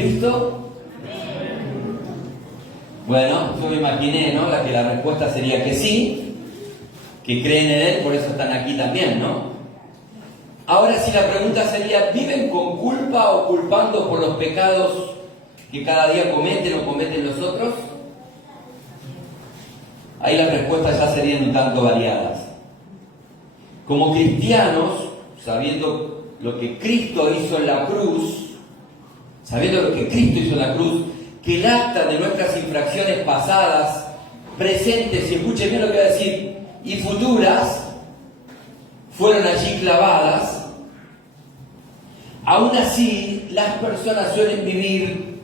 Cristo? Bueno, yo me imaginé, ¿no? Que la respuesta sería que sí, que creen en Él, por eso están aquí también, ¿no? Ahora si la pregunta sería, ¿viven con culpa o culpando por los pecados que cada día cometen o cometen los otros? Ahí las respuestas ya serían un tanto variadas. Como cristianos, sabiendo lo que Cristo hizo en la cruz, que el acta de nuestras infracciones pasadas, presentes, y escuchen bien lo que voy a decir, y futuras, fueron allí clavadas, aún así las personas suelen vivir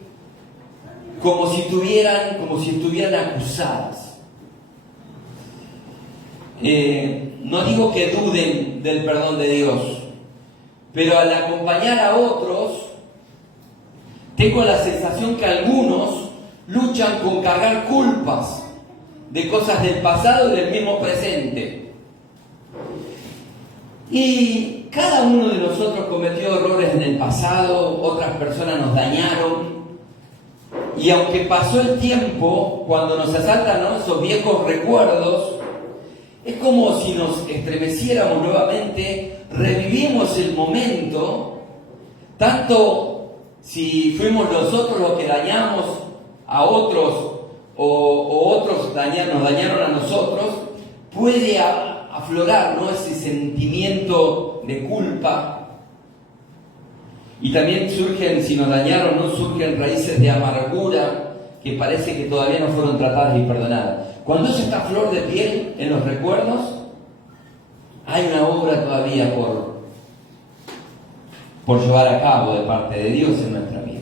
como si estuvieran acusadas. No digo que duden del perdón de Dios, pero al acompañar a otros, tengo la sensación que algunos luchan con cargar culpas de cosas del pasado y del mismo presente. Y cada uno de nosotros cometió errores en el pasado, otras personas nos dañaron, y aunque pasó el tiempo, cuando nos asaltan, ¿no?, esos viejos recuerdos, es como si nos estremeciéramos nuevamente, revivimos el momento, tanto si fuimos nosotros los que dañamos a otros o otros nos dañaron a nosotros, puede aflorar, ¿no?, ese sentimiento de culpa. Y también si nos dañaron, ¿no?, surgen raíces de amargura que parece que todavía no fueron tratadas y perdonadas. Cuando eso está a flor de piel en los recuerdos, hay una obra todavía por llevar a cabo de parte de Dios en nuestra vida.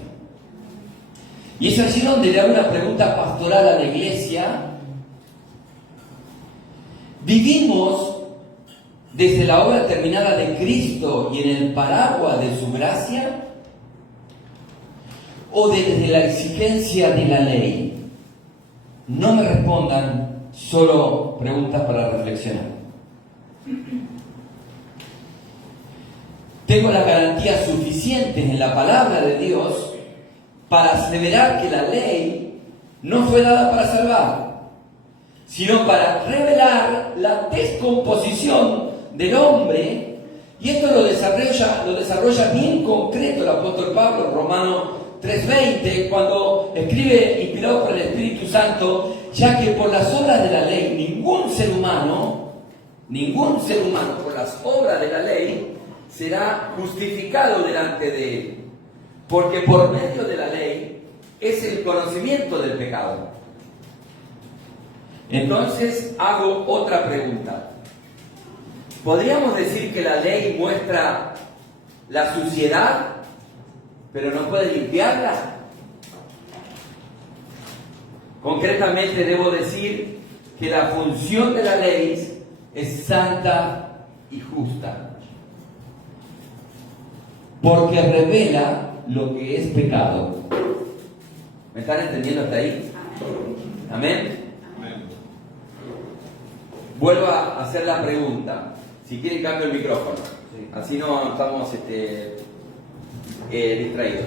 Y es allí donde le hago una pregunta pastoral a la iglesia. ¿Vivimos desde la obra terminada de Cristo y en el paraguas de su gracia? ¿O desde la exigencia de la ley? No me respondan, solo preguntas para reflexionar. Tengo las garantías suficientes en la palabra de Dios para aseverar que la ley no fue dada para salvar, sino para revelar la descomposición del hombre, y esto lo desarrolla bien concreto el apóstol Pablo en Romanos 3:20, cuando escribe, inspirado por el Espíritu Santo, ya que por las obras de la ley ningún ser humano por las obras de la ley será justificado delante de él, porque por medio de la ley es el conocimiento del pecado. Entonces hago otra pregunta. ¿Podríamos decir que la ley muestra la suciedad, pero no puede limpiarla? Concretamente debo decir que la función de la ley es santa y justa, porque revela lo que es pecado. ¿Me están entendiendo hasta ahí? ¿Amén? Vuelvo a hacer la pregunta. Si quieren cambio el micrófono, así no estamos distraídos.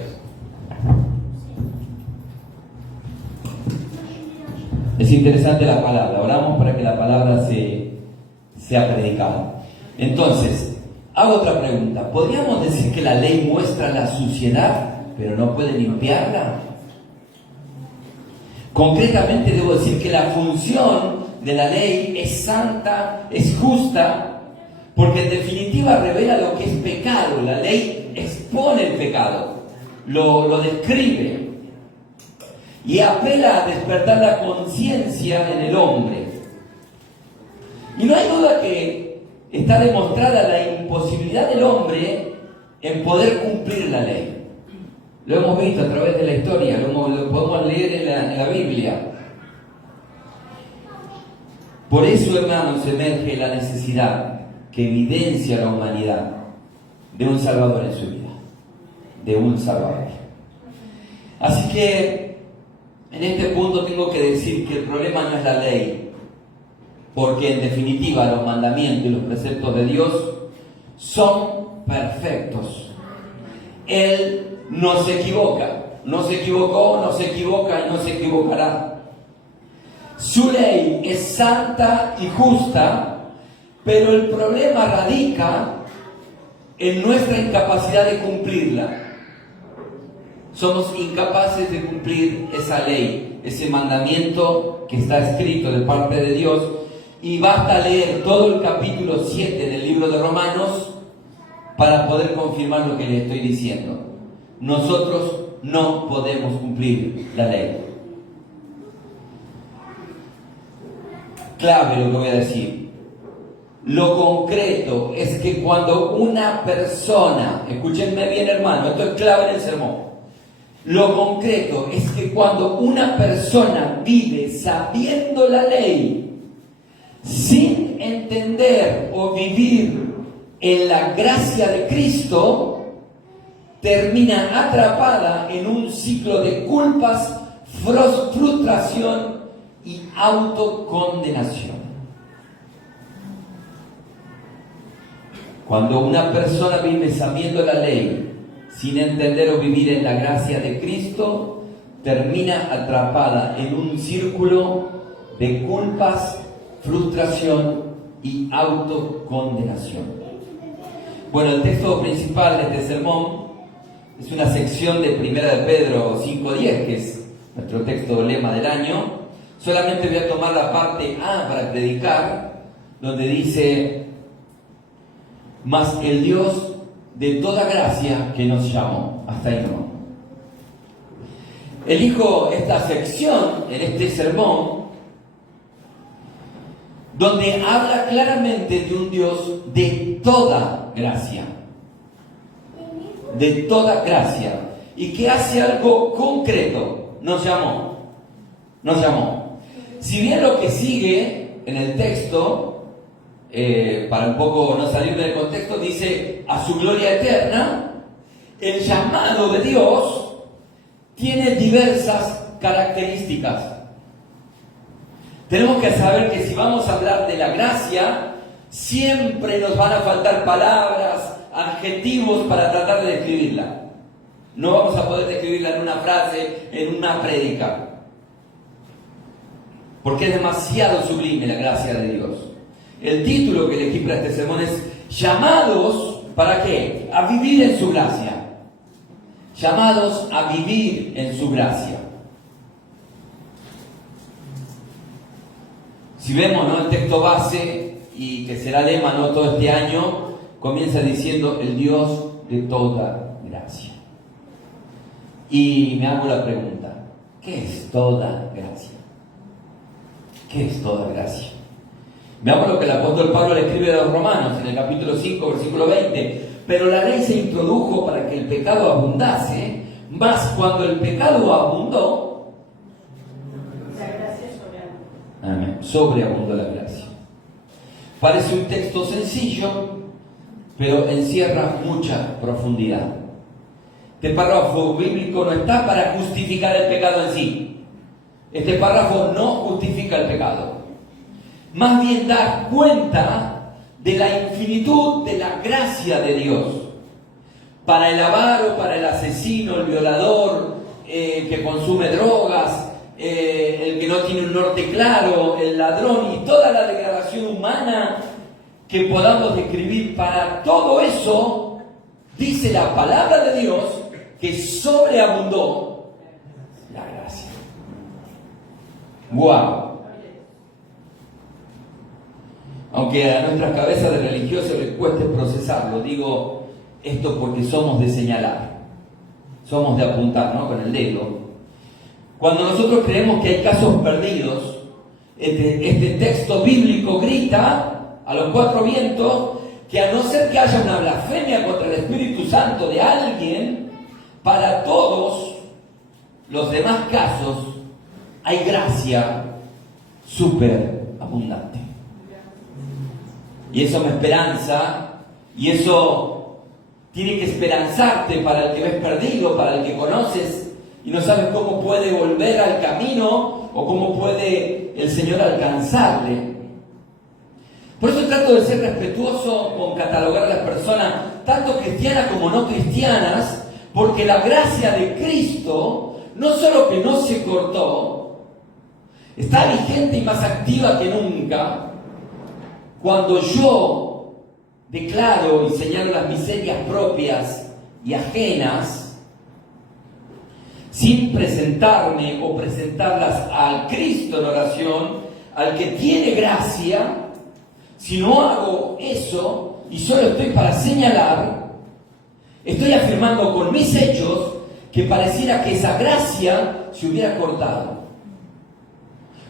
Es interesante la palabra. Oramos para que la palabra sea predicada. Entonces, hago otra pregunta. ¿Podríamos decir que la ley muestra la suciedad, pero no puede limpiarla? Concretamente debo decir que la función de la ley es santa, es justa, porque en definitiva revela lo que es pecado. La ley expone el pecado, lo describe y apela a despertar la conciencia en el hombre. Y no hay duda que está demostrada la imposibilidad del hombre en poder cumplir la ley. Lo hemos visto a través de la historia, lo podemos leer en la Biblia. Por eso, hermanos, emerge la necesidad que evidencia la humanidad de un Salvador en su vida, de un Salvador. Así que en este punto tengo que decir que el problema no es la ley, porque en definitiva los mandamientos y los preceptos de Dios son perfectos. Él no se equivoca. no se equivocó, no se equivoca y no se equivocará. Su ley es santa y justa, pero el problema radica en nuestra incapacidad de cumplirla. Somos incapaces de cumplir esa ley, ese mandamiento que está escrito de parte de Dios, y basta leer todo el capítulo 7 del libro de Romanos para poder confirmar lo que les estoy diciendo. Nosotros no podemos cumplir la ley. Clave lo que voy a decir. Lo concreto es que cuando una persona, escúchenme bien hermano, esto es clave en el sermón. Lo concreto es que cuando una persona vive sabiendo la ley, sin entender o vivir en la gracia de Cristo, termina atrapada en un ciclo de culpas, frustración y autocondenación. Cuando una persona vive sabiendo la ley, sin entender o vivir en la gracia de Cristo, termina atrapada en un círculo de culpas, frustración y autocondenación. Bueno, el texto principal de este sermón es una sección de 1 de Pedro 5:10, que es nuestro texto lema del año. Solamente voy a tomar la parte A para predicar, donde dice: mas el Dios de toda gracia que nos llamó. Hasta ahí no. Elijo esta sección en este sermón donde habla claramente de un Dios de toda gracia. De toda gracia. Y que hace algo concreto. Nos llamó. Nos llamó. Si bien lo que sigue en el texto, para un poco no salirme del contexto, dice a su gloria eterna, el llamado de Dios tiene diversas características. Tenemos que saber que si vamos a hablar de la gracia, siempre nos van a faltar palabras, adjetivos para tratar de describirla. No vamos a poder describirla en una frase, en una prédica, porque es demasiado sublime la gracia de Dios. El título que elegí para este sermón es llamados, ¿para qué? A vivir en su gracia. Llamados a vivir en su gracia. Si vemos, ¿no?, el texto base, y que será lema, ¿no?, todo este año, comienza diciendo el Dios de toda gracia. Y me hago la pregunta, ¿qué es toda gracia? ¿Qué es toda gracia? Veamos lo que el apóstol Pablo le escribe a los Romanos en el capítulo 5, versículo 20. Pero la ley se introdujo para que el pecado abundase, mas cuando el pecado abundó, la gracia sobreabundó. Amén. Sobreabundó la gracia. Parece un texto sencillo, pero encierra mucha profundidad. Este párrafo bíblico no está para justificar el pecado en sí. Este párrafo no justifica el pecado. Más bien da cuenta de la infinitud de la gracia de Dios. Para el avaro, para el asesino, el violador, que consume drogas, el que no tiene un norte claro, el ladrón y toda la degradación humana que podamos describir, para todo eso, dice la palabra de Dios que sobreabundó la gracia. ¡Wow! Aunque a nuestras cabezas de religiosos les cueste procesarlo, digo esto porque somos de señalar, somos de apuntar, ¿no?, con el dedo. Cuando nosotros creemos que hay casos perdidos, este texto bíblico grita a los cuatro vientos que a no ser que haya una blasfemia contra el Espíritu Santo de alguien, para todos los demás casos hay gracia súper abundante. Y eso me esperanza, y eso tiene que esperanzarte para el que ves perdido, para el que conoces y no sabes cómo puede volver al camino o cómo puede el Señor alcanzarle. Por eso trato de ser respetuoso con catalogar a las personas, tanto cristianas como no cristianas, Porque la gracia de Cristo no solo que no se cortó, está vigente y más activa que nunca cuando yo declaro y señalo las miserias propias y ajenas sin presentarme o presentarlas al Cristo en oración, al que tiene gracia. Si no hago eso y solo estoy para señalar, estoy afirmando con mis hechos que pareciera que esa gracia se hubiera cortado.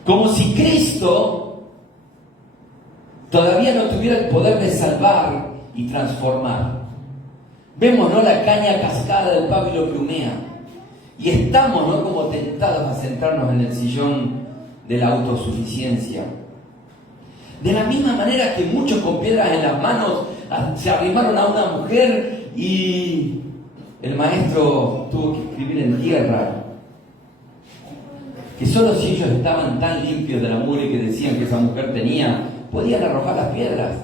Como si Cristo todavía no tuviera el poder de salvar y transformar. Vemos, ¿no?, la caña cascada del pábilo que humea. Y estamos, ¿no?, como tentados a sentarnos en el sillón de la autosuficiencia. De la misma manera que muchos con piedras en las manos se arrimaron a una mujer y el maestro tuvo que escribir en tierra que solo si ellos estaban tan limpios de la mugre que decían que esa mujer tenía, podían arrojar las piedras.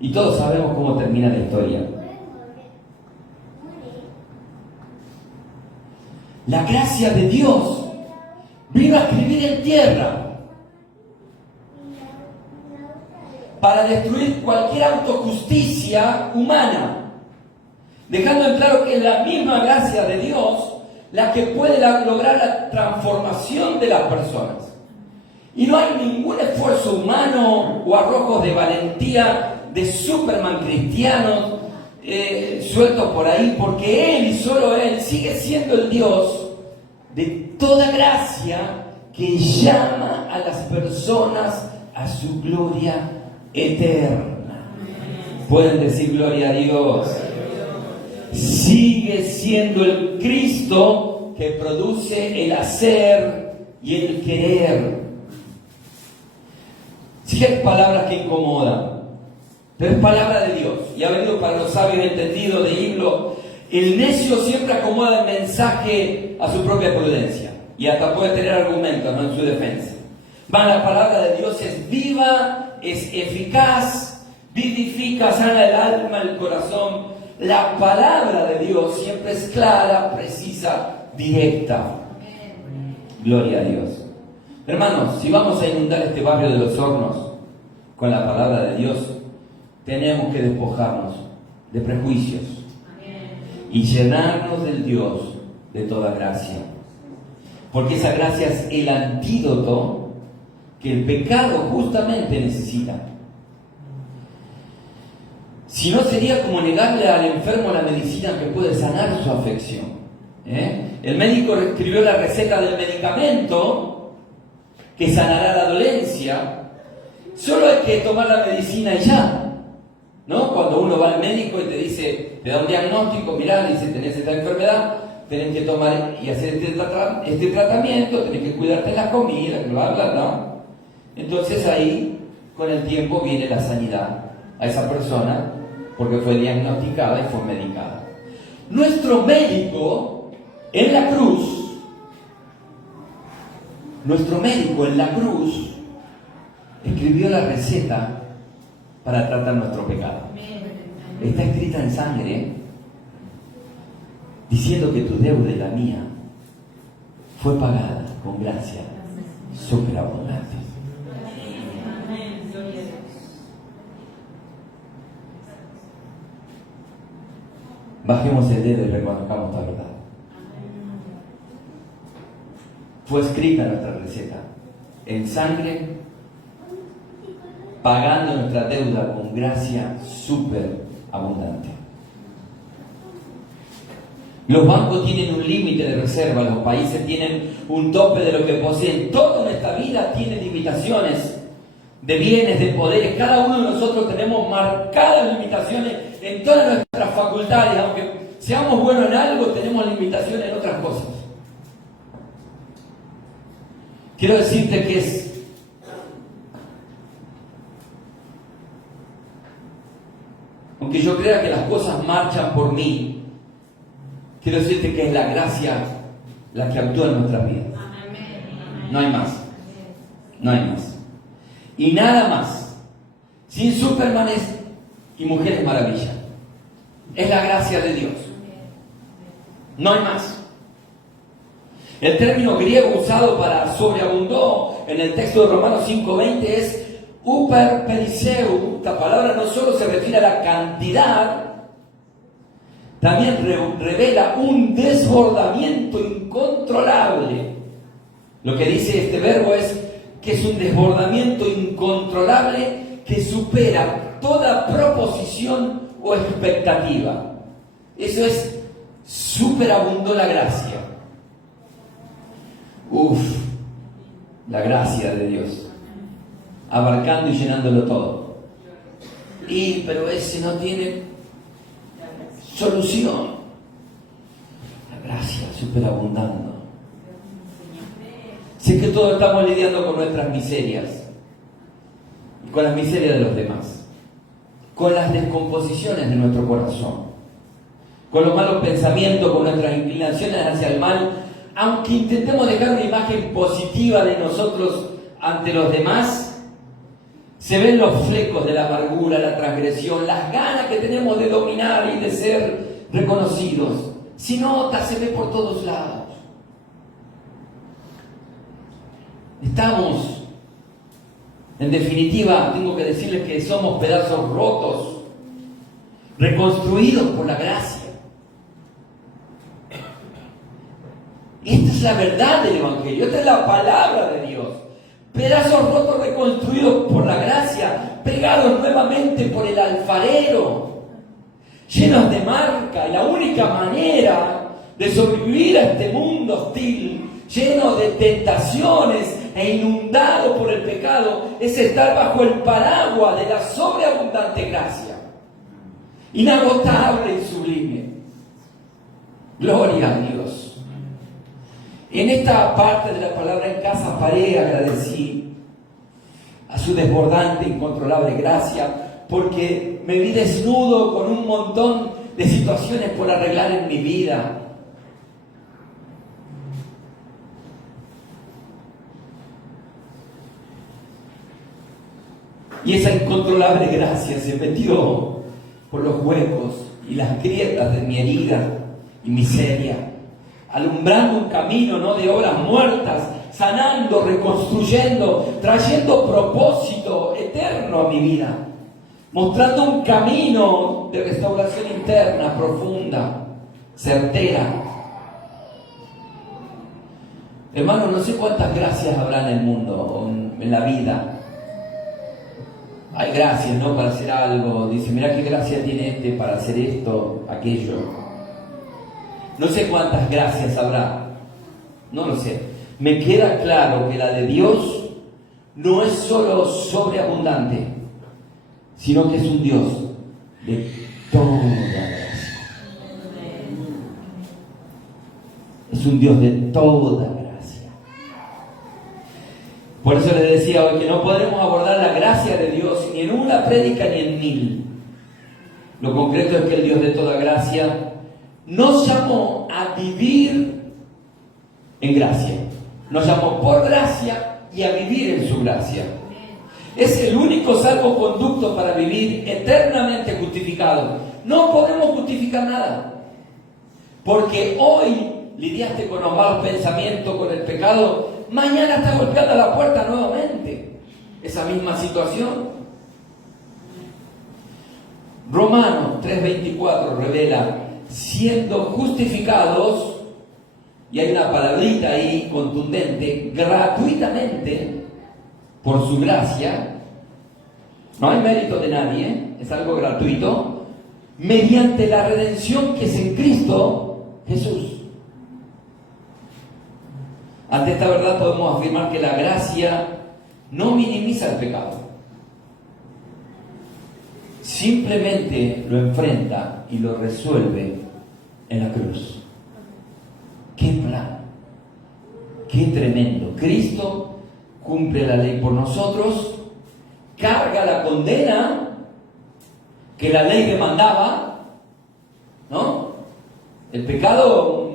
Y todos sabemos cómo termina la historia. La gracia de Dios vino a escribir en tierra para destruir cualquier autojusticia humana, dejando en claro que es la misma gracia de Dios la que puede lograr la transformación de las personas. Y no hay ningún esfuerzo humano o arrojos de valentía de Superman cristianos sueltos por ahí, porque Él y solo Él sigue siendo el Dios de toda gracia que llama a las personas a su gloria eterna. Pueden decir gloria a Dios. Sigue siendo el Cristo que produce el hacer y el querer. Sí, hay palabras que incomodan, pero es palabra de Dios y ha venido para los sabios entendidos de himno. El necio siempre acomoda el mensaje a su propia prudencia y hasta puede tener argumentos, ¿no?, en su defensa. La palabra de Dios es viva, es eficaz, vivifica, sana el alma, el corazón. La palabra de Dios siempre es clara, precisa, directa. Gloria a Dios. Hermanos, si vamos a inundar este barrio de Los Hornos con la palabra de Dios, tenemos que despojarnos de prejuicios y llenarnos del Dios de toda gracia. Porque esa gracia es el antídoto que el pecado justamente necesita. Si no, sería como negarle al enfermo la medicina que puede sanar su afección. El médico escribió la receta del medicamento que sanará la dolencia. Solo hay que tomar la medicina y ya, ¿no? Cuando uno va al médico y te dice, te da un diagnóstico, mirá, dice, tenés esta enfermedad, tenés que tomar y hacer este tratamiento, tenés que cuidarte de la comida, bla, bla, bla. Entonces ahí, con el tiempo, viene la sanidad a esa persona, porque fue diagnosticada y fue medicada. Nuestro médico en la cruz, escribió la receta para tratar nuestro pecado. Está escrita en sangre, diciendo que tu deuda y la mía fue pagada con gracia superabundante. Bajemos el dedo y reconozcamos la verdad. Fue escrita nuestra receta en sangre, pagando nuestra deuda con gracia superabundante. Los bancos tienen un límite de reserva, los países tienen un tope de lo que poseen. Toda nuestra vida tiene limitaciones de bienes, de poderes. Cada uno de nosotros tenemos marcadas limitaciones en todas nuestras facultades. Aunque seamos buenos en algo, tenemos limitaciones en otras cosas. Quiero decirte que aunque yo crea que las cosas marchan por mí, quiero decirte que es la gracia la que actúa en nuestras vidas. No hay más. No hay más. Y nada más. Sin Supermanes y mujeres maravilla. Es la gracia de Dios. No hay más. El término griego usado para sobreabundó en el texto de Romanos 5:20 es huperperiseu. Esta palabra no solo se refiere a la cantidad, también revela un desbordamiento incontrolable. Lo que dice este verbo es que es un desbordamiento incontrolable que supera toda proposición o expectativa. Eso es superabundó la gracia. La gracia de Dios, abarcando y llenándolo todo. Pero ese no tiene solución. La gracia superabundando. Sé que todos estamos lidiando con nuestras miserias y con las miserias de los demás, con las descomposiciones de nuestro corazón, con los malos pensamientos, con nuestras inclinaciones hacia el mal. Aunque intentemos dejar una imagen positiva de nosotros ante los demás, se ven los flecos de la amargura, la transgresión, las ganas que tenemos de dominar y de ser reconocidos. Se nota, se ve por todos lados. Estamos, en definitiva, tengo que decirles que somos pedazos rotos, reconstruidos por la gracia. Esta es la verdad del Evangelio, esta es la palabra de Dios. Pedazos rotos reconstruidos por la gracia, pegados nuevamente por el alfarero, llenos de marca. Y la única manera de sobrevivir a este mundo hostil, lleno de tentaciones e inundado por el pecado, es estar bajo el paraguas de la sobreabundante gracia, inagotable y sublime. Gloria a Dios. En esta parte de la palabra en casa paré, agradecí a su desbordante, incontrolable gracia, porque me vi desnudo con un montón de situaciones por arreglar en mi vida. Y esa incontrolable gracia se metió por los huecos y las grietas de mi herida y miseria, alumbrando un camino, ¿no?, de obras muertas, sanando, reconstruyendo, trayendo propósito eterno a mi vida, mostrando un camino de restauración interna, profunda, certera. Hermano, no sé cuántas gracias habrá en el mundo, en la vida. Hay gracias, ¿no?, para hacer algo. Dice, mira qué gracia tiene este para hacer esto, aquello. No sé cuántas gracias habrá, no lo sé. Me queda claro que la de Dios no es solo sobreabundante, sino que es un Dios de toda gracia. Es un Dios de toda gracia. Por eso les decía hoy que no podremos abordar la gracia de Dios ni en una prédica ni en mil. Lo concreto es que el Dios de toda gracia nos llamó a vivir en gracia. Nos llamó por gracia y a vivir en su gracia. Es el único salvoconducto para vivir eternamente justificado. No podemos justificar nada. Porque hoy lidiaste con los malos pensamientos, con el pecado. Mañana está golpeando la puerta nuevamente esa misma situación. Romanos 3:24 revela: siendo justificados, y hay una palabrita ahí contundente, gratuitamente, por su gracia, no hay mérito de nadie, es algo gratuito, mediante la redención que es en Cristo Jesús. Ante esta verdad podemos afirmar que la gracia no minimiza el pecado, simplemente lo enfrenta y lo resuelve en la cruz. ¡Qué plan! ¡Qué tremendo! Cristo cumple la ley por nosotros, carga la condena que la ley demandaba, ¿no? El pecado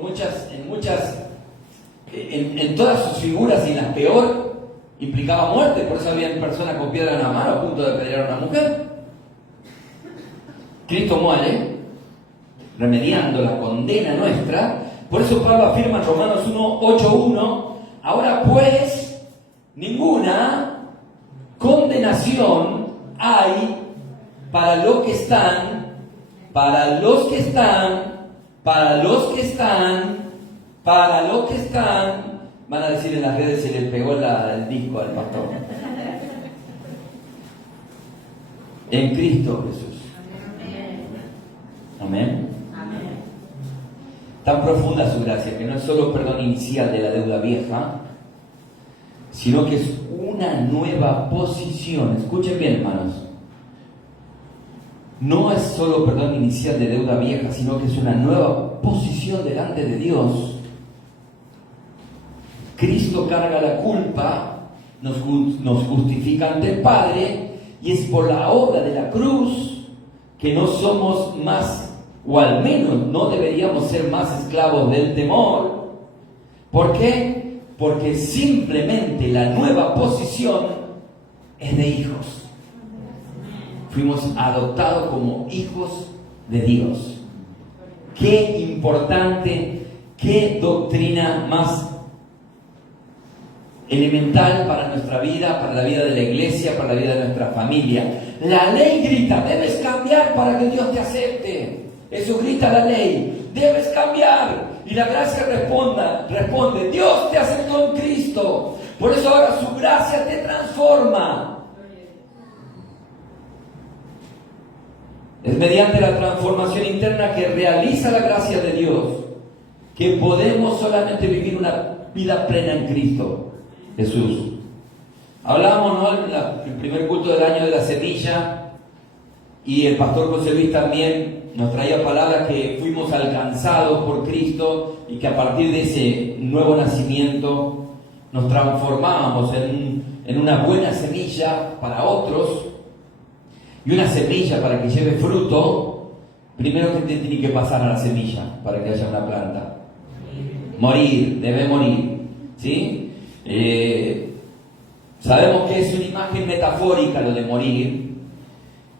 en todas sus figuras y en las peor implicaba muerte. Por eso había personas con piedra en la mano a punto de apedrear a una mujer. Cristo muere remediando la condena nuestra Por eso Pablo afirma en Romanos 1:8:1, ahora pues ninguna condenación hay para los que están, para los que están, para los que están, para los que están. Van a decir en las redes, se le pegó el disco al pastor. En Cristo Jesús. Amén. Tan profunda su gracia, que no es solo perdón inicial de la deuda vieja, sino que es una nueva posición. Escuchen bien, hermanos. No es solo perdón inicial de deuda vieja, sino que es una nueva posición delante de Dios. Cristo carga la culpa, nos justifica ante el Padre, y es por la obra de la cruz que no somos más, o al menos no deberíamos ser más esclavos del temor. ¿Por qué? Porque simplemente la nueva posición es de hijos. Fuimos adoptados como hijos de Dios. Qué importante, qué doctrina más elemental para nuestra vida, para la vida de la iglesia, para la vida de nuestra familia. La ley grita, debes cambiar para que Dios te acepte. Eso grita la ley, debes cambiar. Y la gracia responde, Dios te aceptó en Cristo. Por eso ahora su gracia te transforma. Es mediante la transformación interna que realiza la gracia de Dios que podemos solamente vivir una vida plena en Cristo Jesús. Hablábamos, ¿no?, el primer culto del año de la semilla, y el pastor José Luis también nos traía palabras que fuimos alcanzados por Cristo y que a partir de ese nuevo nacimiento nos transformábamos en una buena semilla para otros. Y una semilla, para que lleve fruto, primero que tiene que pasar a la semilla para que haya una planta. Morir, debe morir, ¿sí? Sabemos que es una imagen metafórica lo de morir.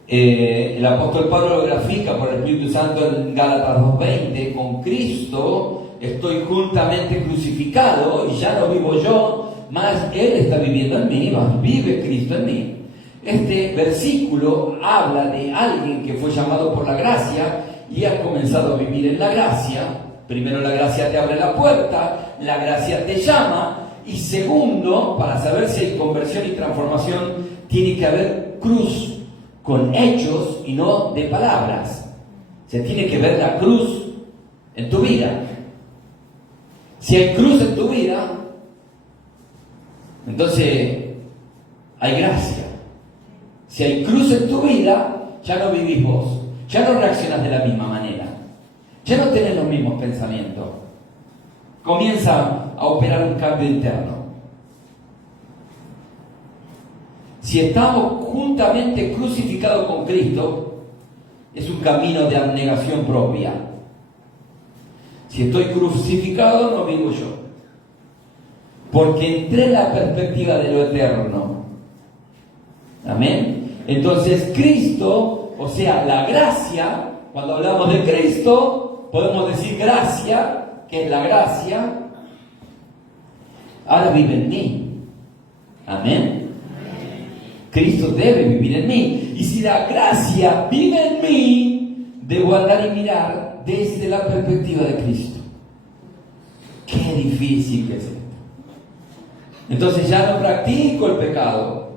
El apóstol Pablo lo grafica por el Espíritu Santo en Gálatas 2:20. Con Cristo estoy juntamente crucificado y ya no vivo yo, mas Él está viviendo en mí, vive Cristo en mí. Este versículo habla de alguien que fue llamado por la gracia y ha comenzado a vivir en la gracia. Primero, la gracia te abre la puerta, la gracia te llama, y segundo, para saber si hay conversión y transformación, tiene que haber cruz con hechos y no de palabras. Se tiene que ver la cruz en tu vida. Si hay cruz en tu vida, entonces hay gracia. Si hay cruz en tu vida, ya no vivís vos, ya no reaccionas de la misma manera, ya no tenés los mismos pensamientos. Comienza a operar un cambio interno. Si estamos juntamente crucificados con Cristo, es un camino de abnegación propia. Si estoy crucificado, no vivo yo, porque entré en la perspectiva de lo eterno. Amén. Entonces Cristo, o sea, la gracia, cuando hablamos de Cristo, podemos decir gracia, que es la gracia, ahora vive en mí. Amén. Cristo debe vivir en mí. Y si la gracia vive en mí, debo andar y mirar desde la perspectiva de Cristo. Qué difícil que es esto. Entonces ya no practico el pecado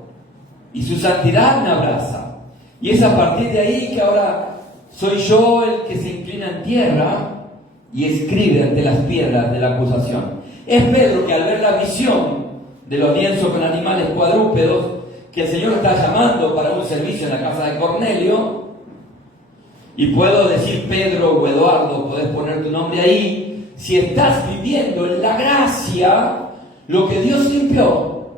y su santidad me abraza. Y es a partir de ahí que ahora soy yo el que se inclina en tierra y escribe ante las piedras de la acusación. Es Pedro que, al ver la visión de los lienzos con animales cuadrúpedos que el Señor está llamando para un servicio en la casa de Cornelio, y puedo decir Pedro o Eduardo, podés poner tu nombre ahí, si estás viviendo en la gracia lo que Dios limpió,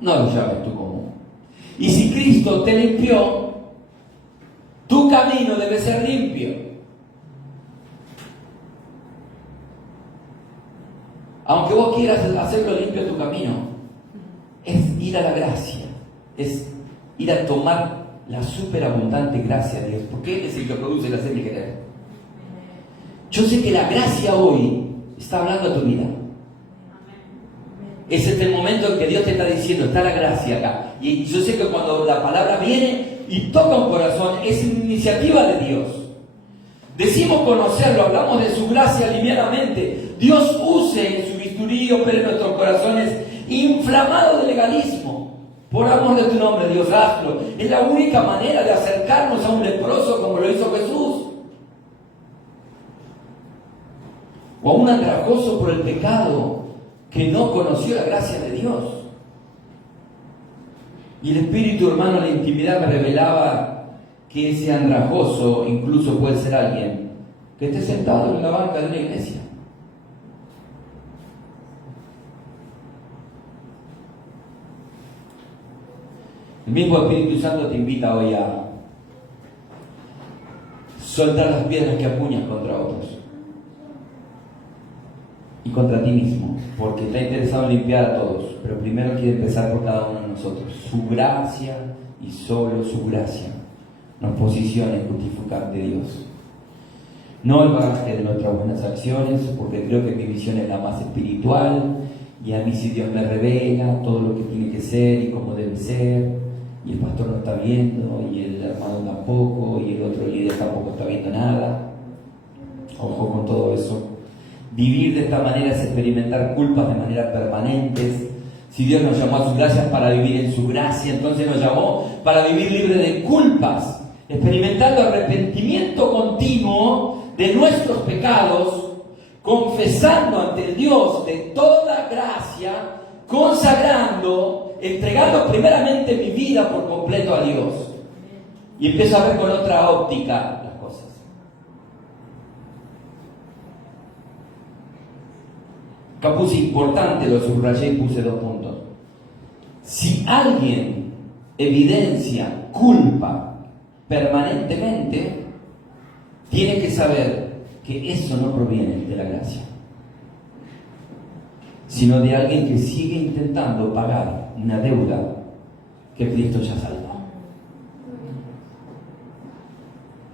no lo llames tú común. Y si Cristo te limpió, tu camino debe ser limpio. Aunque vos quieras hacerlo limpio tu camino, es ir a la gracia, es ir a tomar la superabundante gracia de Dios, porque Él es el que produce la sed de querer. Yo sé que la gracia hoy está hablando a tu vida. Es este momento en que Dios te está diciendo, está la gracia acá. Y yo sé que cuando la palabra viene y toca un corazón, es iniciativa de Dios. Decimos conocerlo, hablamos de su gracia livianamente. Dios use en su bisturí, opere en nuestros corazones inflamados de legalismo. Por amor de tu nombre, Dios, hazlo. Es la única manera de acercarnos a un leproso como lo hizo Jesús. O a un andrajoso por el pecado que no conoció la gracia de Dios. Y el Espíritu, hermano, en la intimidad me revelaba que ese andrajoso incluso puede ser alguien que esté sentado en la banca de una iglesia. El mismo Espíritu Santo te invita hoy a soltar las piedras que apuñas contra otros y contra ti mismo, porque está interesado en limpiar a todos, pero primero quiere empezar por cada uno de nosotros. Su gracia y solo su gracia nos posiciona en justificar ante Dios. No el bagaje de nuestras buenas acciones, porque creo que mi visión es la más espiritual, y a mí si Dios me revela todo lo que tiene que ser y cómo debe ser, y el pastor no está viendo, y el hermano tampoco, y el otro líder tampoco está viendo nada. Ojo con todo eso. Vivir de esta manera es experimentar culpas de manera permanentes. Si Dios nos llamó a su gracia para vivir en su gracia, entonces nos llamó para vivir libre de culpas, experimentando arrepentimiento continuo de nuestros pecados, confesando ante el Dios de toda gracia, consagrando, entregando primeramente mi vida por completo a Dios. Y empiezo a ver con otra óptica las cosas. Acá puse importante, lo subrayé y puse 2 puntos. Si alguien evidencia culpa permanentemente, tiene que saber que eso no proviene de la gracia, sino de alguien que sigue intentando pagar una deuda que Cristo ya saldó.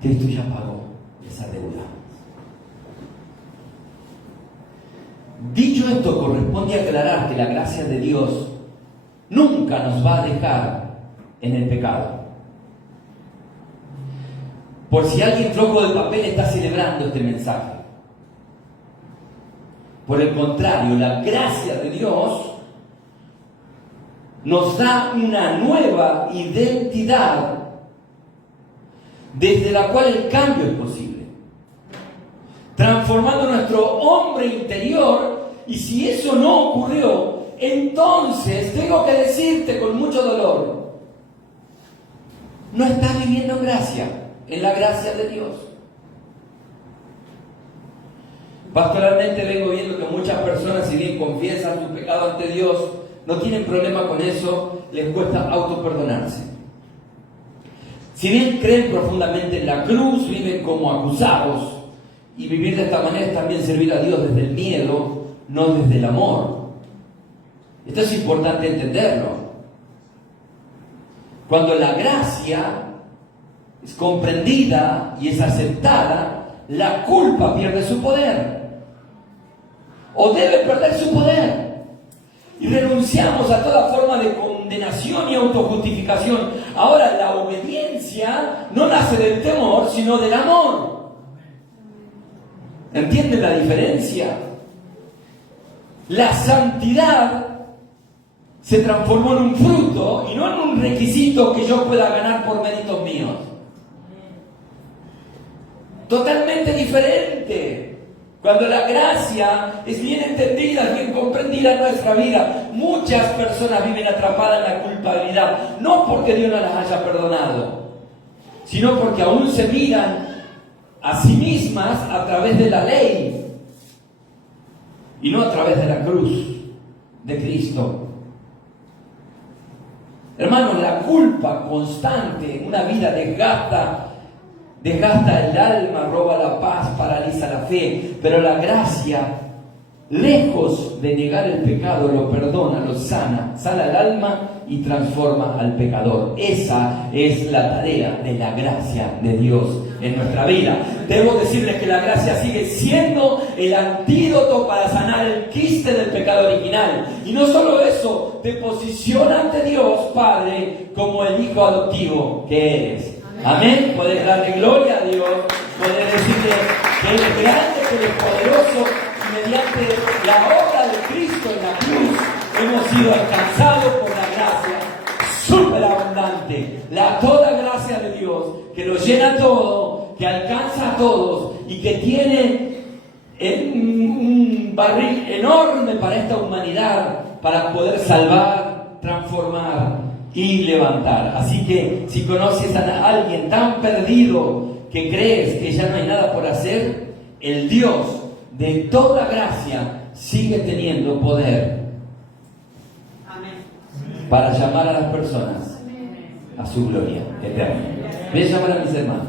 Cristo ya pagó esa deuda. Dicho esto, corresponde aclarar que la gracia de Dios nunca nos va a dejar en el pecado. Por si alguien flojo de papel está celebrando este mensaje. Por el contrario, la gracia de Dios nos da una nueva identidad desde la cual el cambio es posible, transformando nuestro hombre interior. Y si eso no ocurrió, entonces tengo que decirte con mucho dolor, no estás viviendo en gracia, en la gracia de Dios. Pastoralmente vengo viendo que muchas personas, si bien confiesan su pecado ante Dios, no tienen problema con eso, les cuesta autoperdonarse. Si bien creen profundamente en la cruz, viven como acusados, y vivir de esta manera es también servir a Dios desde el miedo, no desde el amor. Esto es importante entenderlo. Cuando la gracia es comprendida y es aceptada, la culpa pierde su poder, o debe perder su poder, y renunciamos a toda forma de condenación y autojustificación. Ahora, la obediencia no nace del temor, sino del amor. ¿Entienden la diferencia? La santidad se transformó en un fruto y no en un requisito que yo pueda ganar por méritos míos. Totalmente diferente. Cuando la gracia es bien entendida, es bien comprendida en nuestra vida, muchas personas viven atrapadas en la culpabilidad, no porque Dios no las haya perdonado, sino porque aún se miran a sí mismas a través de la ley y no a través de la cruz de Cristo. Hermanos, la culpa constante en una vida desgasta el alma, roba la paz, paraliza la fe, pero la gracia, lejos de negar el pecado, lo perdona, lo sana el alma y transforma al pecador. Esa es la tarea de la gracia de Dios en nuestra vida. Debo decirles que la gracia sigue siendo el antídoto para sanar el quiste del pecado original. Y no solo eso, te posiciona ante Dios Padre como el hijo adoptivo que eres. Amén. Puedes darle gloria a Dios, puedes decirle que Él es grande, que Él es poderoso, y mediante la obra de Cristo en la cruz hemos sido alcanzados por la gracia superabundante, la toda gracia de Dios, que lo llena todo, que alcanza a todos y que tiene un barril enorme para esta humanidad, para poder salvar, transformar y levantar. Así que si conoces a alguien tan perdido que crees que ya no hay nada por hacer, el Dios de toda gracia sigue teniendo poder para llamar a las personas a su gloria eterna. Voy a llamar a mis hermanos.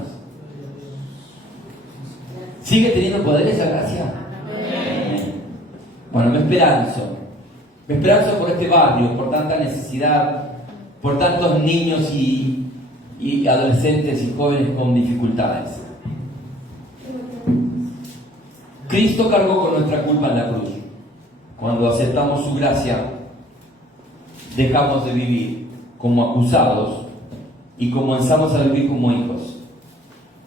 ¿Sigue teniendo poder esa gracia? Amén. Bueno, me esperanzo por este barrio, por tanta necesidad, por tantos niños y adolescentes y jóvenes con dificultades. Cristo cargó con nuestra culpa en la cruz. Cuando aceptamos su gracia, dejamos de vivir como acusados y comenzamos a vivir como hijos.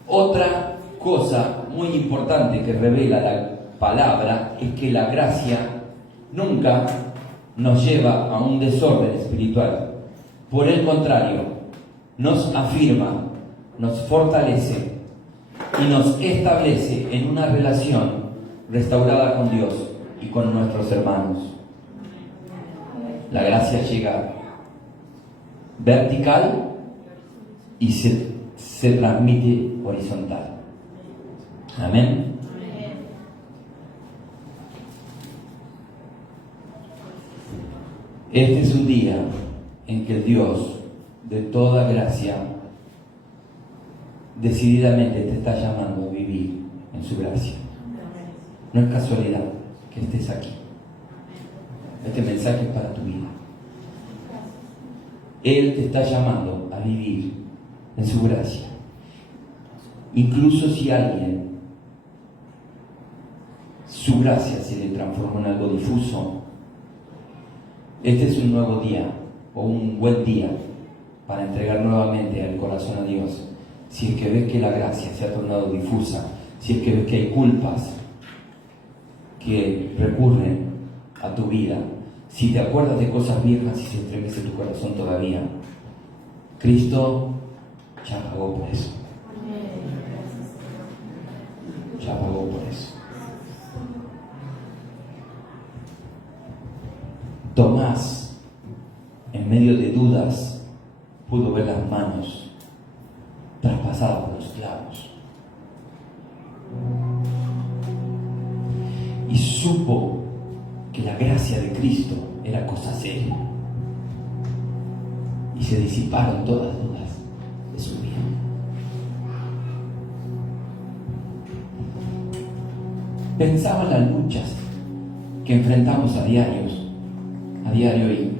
Otra cosa muy importante que revela la palabra es que la gracia nunca nos lleva a un desorden espiritual. Por el contrario, nos afirma, nos fortalece y nos establece en una relación restaurada con Dios y con nuestros hermanos. La gracia llega vertical y se transmite horizontal. Amén. Este es un día en que el Dios de toda gracia decididamente te está llamando a vivir en su gracia. No es casualidad que estés aquí. Este mensaje es para tu vida. Él te está llamando a vivir en su gracia. Incluso si alguien, su gracia se le transformó en algo difuso, este es un nuevo día o un buen día para entregar nuevamente el corazón a Dios. Si es que ves que la gracia se ha tornado difusa, si es que ves que hay culpas que recurren a tu vida, si te acuerdas de cosas viejas y se estremece tu corazón todavía, Cristo ya pagó por eso. Ya pagó por eso. Tomás, en medio de dudas, pudo ver las manos traspasadas por los clavos y supo que la gracia de Cristo era cosa seria, y se disiparon todas dudas de su vida. Pensaba en las luchas que enfrentamos a diario y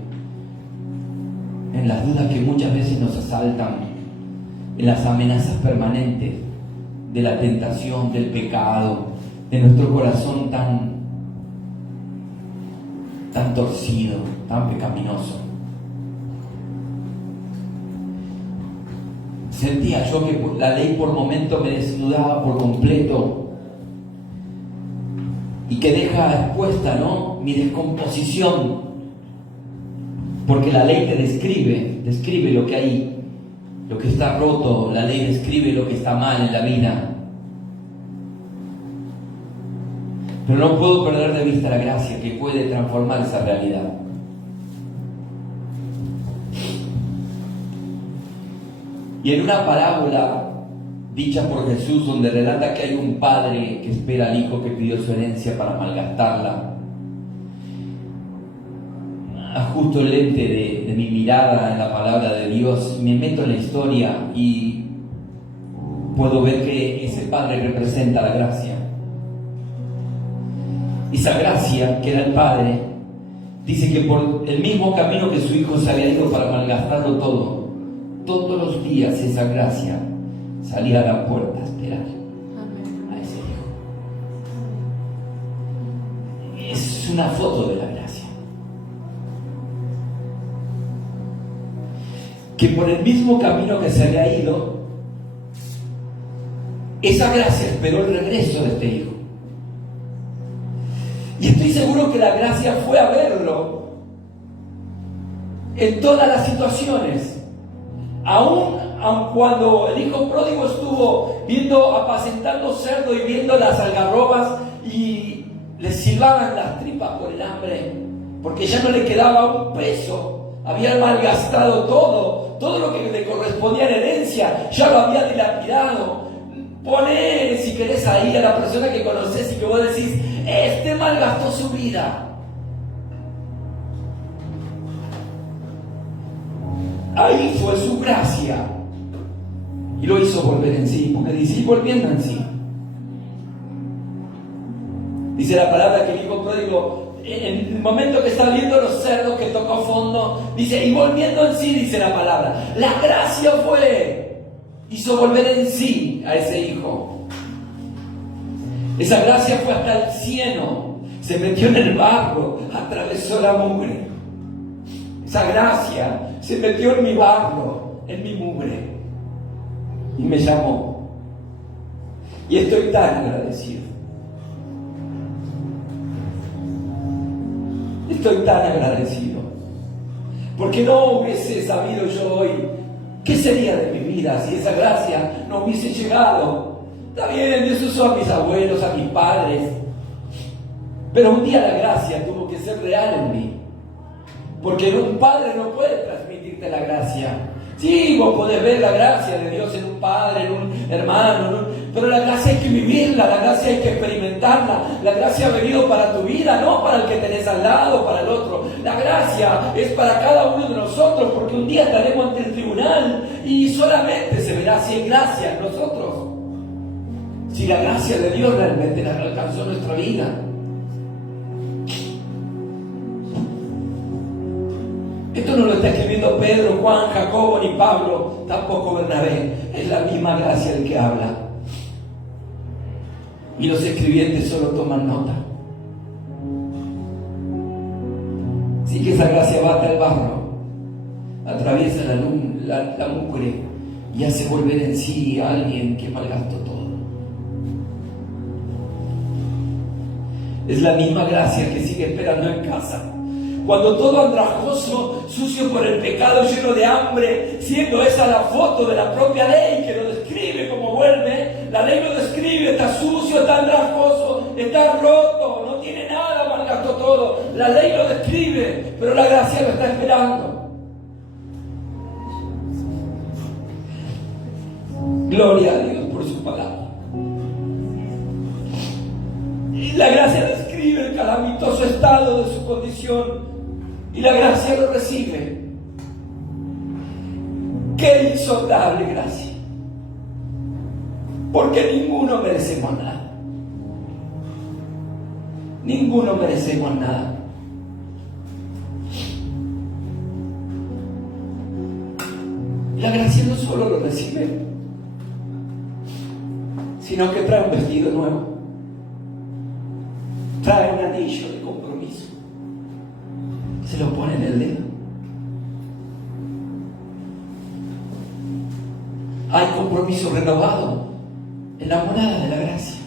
en las dudas que muchas veces nos asaltan, en las amenazas permanentes de la tentación, del pecado, de nuestro corazón tan torcido, tan pecaminoso. Sentía yo que la ley por momento me desnudaba por completo y que deja expuesta, ¿no?, mi descomposición, porque la ley te describe lo que hay, lo que está roto. La ley describe lo que está mal en la vida. Pero no puedo perder de vista la gracia que puede transformar esa realidad. Y en una parábola dicha por Jesús, donde relata que hay un padre que espera al hijo que pidió su herencia para malgastarla, ajusto el lente de mi mirada en la palabra de Dios, me meto en la historia y puedo ver que ese padre representa la gracia. Esa gracia, que era el padre, dice que por el mismo camino que su hijo se había ido para malgastarlo todo, todos los días esa gracia salía a la puerta a esperar. es una foto de la gracia. Que por el mismo camino que se había ido, esa gracia esperó el regreso de este hijo. Y estoy seguro que la gracia fue a verlo en todas las situaciones. Aun cuando el hijo pródigo estuvo apacentando cerdo y viendo las algarrobas y le silbaban las tripas por el hambre, porque ya no le quedaba un peso, había malgastado todo lo que le correspondía en herencia, ya lo había dilapidado. Poné, si querés, ahí a la persona que conoces y que vos decís, este malgastó su vida. Ahí fue su gracia y lo hizo volver en sí, porque dice, y volviendo en sí. Dice la palabra que el hijo pródigo, en el momento que está viendo los cerdos, que tocó fondo, dice, y volviendo en sí, dice la palabra, la gracia hizo volver en sí a ese hijo. Esa gracia fue hasta el cieno, se metió en el barro, atravesó la mugre. Esa gracia se metió en mi barro, en mi mugre, y me llamó. Y estoy tan agradecido. Estoy tan agradecido. Porque no hubiese sabido yo hoy qué sería de mi vida si esa gracia no hubiese llegado. Está bien, Dios usó a mis abuelos, a mis padres. Pero un día la gracia tuvo que ser real en mí. Porque un padre no puede transmitirte la gracia. Sí, vos podés ver la gracia de Dios en un padre, en un hermano, pero la gracia hay que vivirla, la gracia hay que experimentarla. La gracia ha venido para tu vida, no para el que tenés al lado, para el otro. La gracia es para cada uno de nosotros, porque un día estaremos ante el tribunal y solamente se verá si hay gracia en nosotros. Si la gracia de Dios realmente alcanzó nuestra vida. Esto no lo está escribiendo Pedro, Juan, Jacobo ni Pablo, tampoco Bernabé. Es la misma gracia del que habla. Y los escribientes solo toman nota. Así que esa gracia va hasta el barro, atraviesa la mugre y hace volver en sí a alguien que malgastó todo. Es la misma gracia que sigue esperando en casa. Cuando todo andrajoso, sucio por el pecado, lleno de hambre, siendo esa la foto de la propia ley que lo describe como vuelve, la ley lo describe, está sucio, está andrajoso, está roto, no tiene nada, malgastó todo. La ley lo describe, pero la gracia lo está esperando. Gloria a Dios por su palabra. Y la gracia describe el calamitoso estado de su condición. Y la gracia lo recibe. ¡Qué insondable gracia! Porque ninguno merecemos nada. Ninguno merecemos nada. La gracia no solo lo recibe, sino que trae un vestido nuevo. Trae un anillo de compromiso. Se lo pone en el dedo. Hay compromiso renovado en la moneda de la gracia.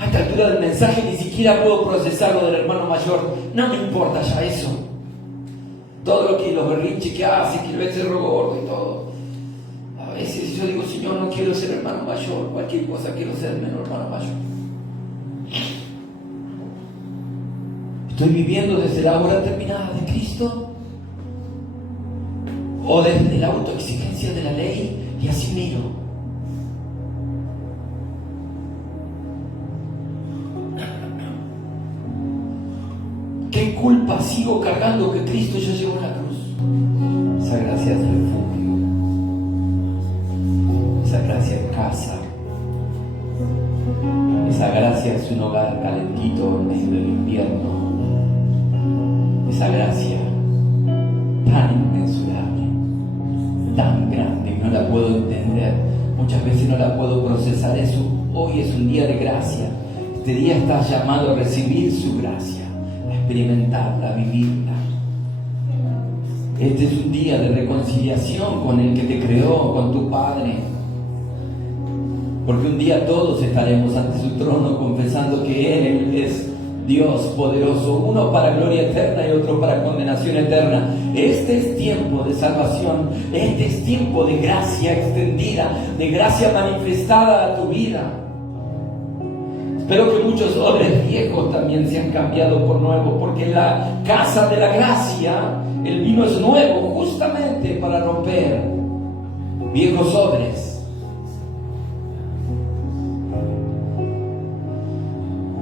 A esta altura del mensaje ni siquiera puedo procesar lo del hermano mayor. No me importa ya eso. Todo lo que los berrinches que hace, que el becerro gordo y todo. A veces yo digo, Señor, no quiero ser hermano mayor. Cualquier cosa quiero ser menos hermano mayor. ¿Estoy viviendo desde la hora terminada de Cristo? ¿O desde la autoexigencia de la ley y así miro? ¿Qué culpa sigo cargando que Cristo ya llevó a la cruz? Esa gracia es refugio. Esa gracia es casa. Esa gracia es un hogar calentito en medio del invierno. Esa gracia tan inmensurable, tan grande que no la puedo entender, muchas veces no la puedo procesar. Hoy es un día de gracia. Este día estás llamado a recibir su gracia, a experimentarla, a vivirla. Este es un día de reconciliación con el que te creó, con tu Padre. Porque un día todos estaremos ante su trono confesando que Él es Dios poderoso, uno para gloria eterna y otro para condenación eterna. Este es tiempo de salvación, este es tiempo de gracia extendida, de gracia manifestada a tu vida. Espero que muchos odres viejos también sean cambiados por nuevos, porque en la casa de la gracia el vino es nuevo justamente para romper viejos odres.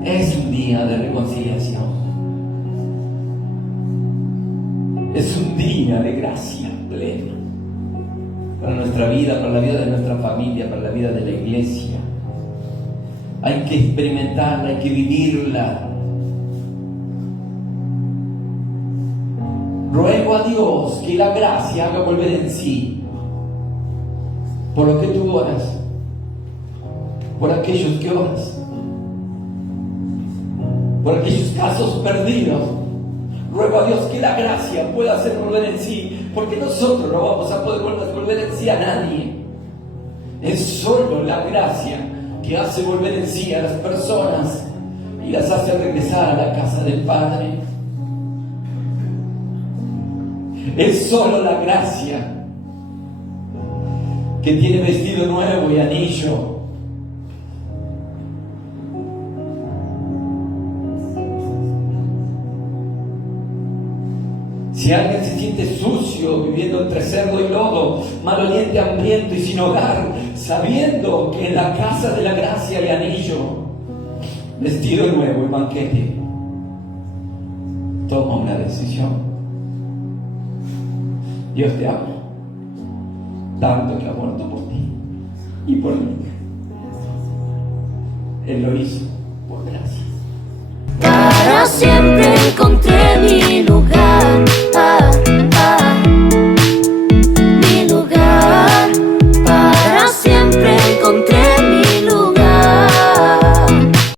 Es un día de reconciliación. Es un día de gracia plena para nuestra vida, para la vida de nuestra familia, para la vida de la iglesia. Hay que experimentarla, hay que vivirla. Ruego a Dios que la gracia haga volver en sí por lo que tú oras, por aquellos que oras, por aquellos casos perdidos. Ruego a Dios que la gracia pueda hacer volver en sí, porque nosotros no vamos a poder volver en sí a nadie. Es solo la gracia que hace volver en sí a las personas y las hace regresar a la casa del Padre. Es solo la gracia que tiene vestido nuevo y anillo. Si alguien se siente sucio, viviendo entre cerdo y lodo, maloliente, hambriento y sin hogar, sabiendo que en la casa de la gracia hay anillo, vestido nuevo y banquete, toma una decisión. Dios te ama, tanto que ha muerto por ti y por mí. Él lo hizo por gracia. Para siempre encontré